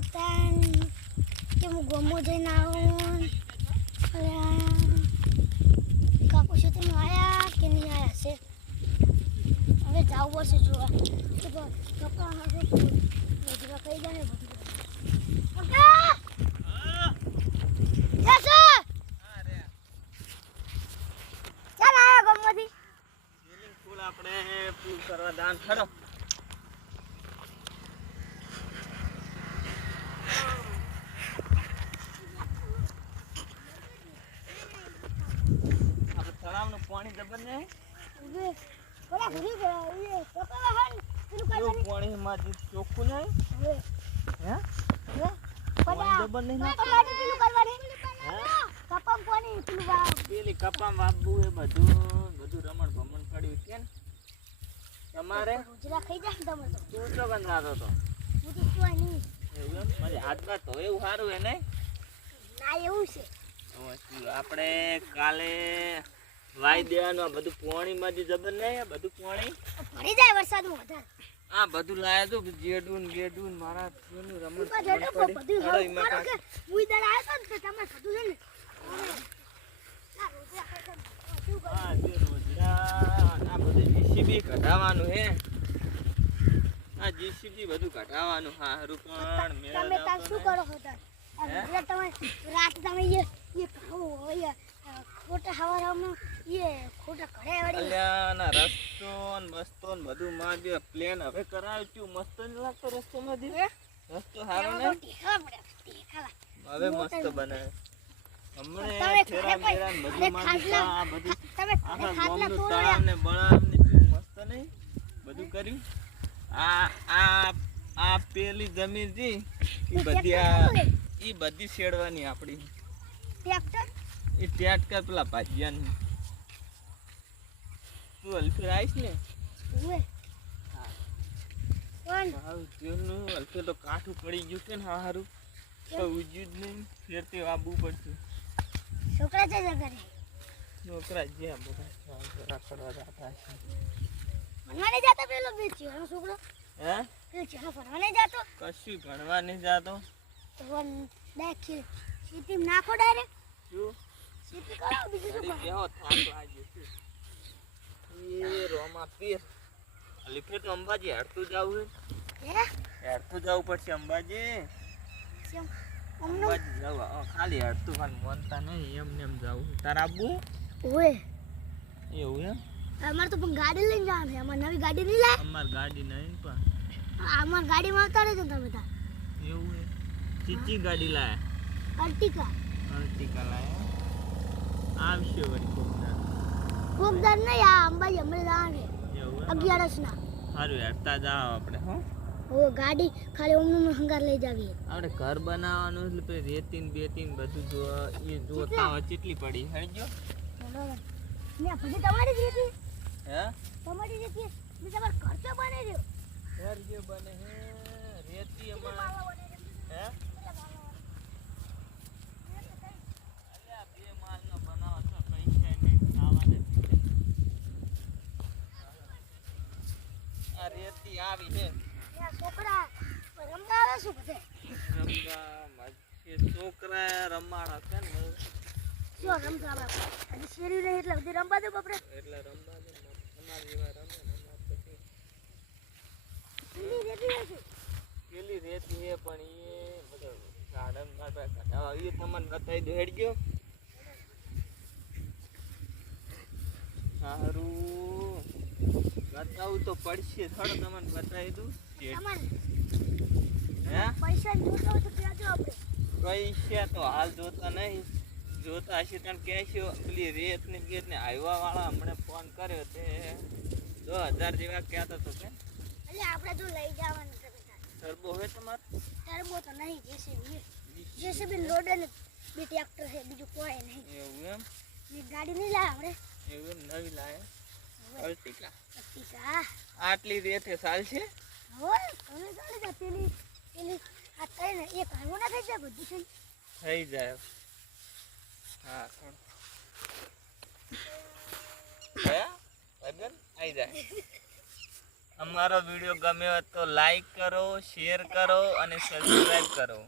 ગયા હતા કે હું ગમો જઈને આવું. કાકુ છે તમે આવ્યા કે નહીં આવ્યા છે? હવે જવું પડશે જોવા. કપા રોજરા કઈ જાય બધું. આપણે પૂલ કરવા દાન ખરો. આપણે તળાવનું પાણી જબર ને પાણી માં ચોખ્ખું ને હે જબર નહીં પેલી કપા વાપવું એ બધું રમણ ભમણ પડ્યું છે ને તમારે રોજરા ખાઈ જાય તમે તો. તું તો ગંધાતો તો હું તો કોઈ નહીં. એવું એમ મારી હાથમાં તો એવું સારું હે ને ના એવું છે. આપણે કાલે વાઈ દેવાનું આ બધું પાણીમાં જે જબર ને બધું પાણી ભરી જાય વરસાદમાં વધારે. આ બધું લાયા તો જેડું ગેડું મારા રમણ જીસીબી કઢાવવાનું હે. આ જીસીબી બધું કઢાવવાનું હારું પણ તમે તાર શું કરો છો તાર? તમે રાત તમે એ હોય ખોટા હવારમાં એ ખોટા ઘરે વળી અલ્યા ના રસ્તો ને મસ્તો ને બધું માં જે પ્લેન હવે કરાવ્યું છું મસ્ત ન લાગતો રસ્તો માં જે રસ્તો સારો ને હવે મસ્ત બનાવે હમણે ફેરા ફેરા ને બધું માં આ બધું આખા ગામનું તળાવ ને બળાવ ને મસ્ત નહીં બધું કર્યું. આ પેલી જમીન જી ઈ બધી શેડવાની આપડી ટ્રેક્ટર એ ટ્રેક્ટર પેલા ભાજિયાની તું અલ્ફેર આવીશ ને અલ્ફેર તો કાઠું પડી ગયું છે ને હારું તો ઉજ્યું જ નહીં ફેરતે આવવું પડશે. છોકરા છે ઘરે છોકરા જ્યાં બધા ફરવા જતા છે. ભણવા નહીં જતો પેલો બેચ્યો છોકરો હે પેલો ચેનો ભણવા નહીં જતો કશું ભણવા નહીં જાતો તો દેખ ખેતી નાખો ડાયરેક્ટ શું ખેતી કરો બીજું શું કરો? કેવો થાતો આજે એ રોમા પીર અલ્ફેર તો અંબાજી હેડતું જવું હે હેડતું જવું પડશે અંબાજી કેમ અંબાજી જવું ખાલી હેડતું ખાલી મનતા નહીં એમને એમ જવું તારા આબુ ઓએ એવું એમ અમાર તો પણ ગાડી લઈને જવાનું છે. અમાર નવી ગાડી નહીં લાય. અમાર ગાડી નહીં પણ અમાર ગાડીમાં આવતા રહેજો તમે તાર. એવું હે ચીચી ગાડી લાયા અર્ટિકા લાયા આવશે વળી કોકદાર નહીં આ અંબાજી અમે જવાનું છે એવું 11 ના. સારું હેડતા જાવ આપણે હો ગાડી ખાલી ઓમનું હંગાર લઈ જાવી. આપણે ઘર બનાવવાનું એટલે પેલી રેતીન બેતીન બધું એ જોતા હોય કેટલી પડી હેડજો ને પછી તમારી જ રેતી હે તમારી રેતી ને તમાર ખર્ચો બને રહ્યો ઘર જે બને હે રેતી અમાર હે અલ્યા બે માલ નો બનાવો તો પૈસા નહીં ખાવાને આ રેતી આવી હે છોકરા રમવા આવે શું બધે રમવા છોકરા રમાડા છે ને શું રમતા બાપા હજી શેરી રહી એટલે બધી રમવા દે બાપરે એટલે રમવા દે તમારી એવા રમે ને પછી પેલી રેતી હશે પેલી રેતી હે પણ એ બધો ગાર્ડન માં કઢાવા એ તમને બતાવી દો હેડ ગયો સારું બતાવું તો પડશે થોડો તમને બતાવી દઉં હે પૈસા જોતો હોય તો કહેજો આપણે પૈસા તો હાલ જોતા નહીં જોતા હશે તને કહેશો પેલી રેત ને બેત ને આવ્યા વાળા હમણાં ફોન કર્યો તે 2000 જેવા કહેતો હતો કે એટલે આપણે જો લઈ જવાનું છે બેટા ટર્બો હોય તમારે ટર્બો તો નહીં જેસીબી લોડર ને બે ટ્રેક્ટર છે બીજું કોઈ નહીં એવું એમ ને ગાડી નહીં લાવે આપણે એવું એમ નવી લાવે અર્ટિકા આટલી રેતે ચાલશે હોય તમે ચાલી જા પેલી આ થઈને એક હાવો ના થઈ જાય બધું છે થઈ જાય હા હે અગર આવી જાય અમારો વિડીયો ગમ્યો હોય તો લાઈક કરો, શેર કરો અને સબસ્ક્રાઈબ કરો.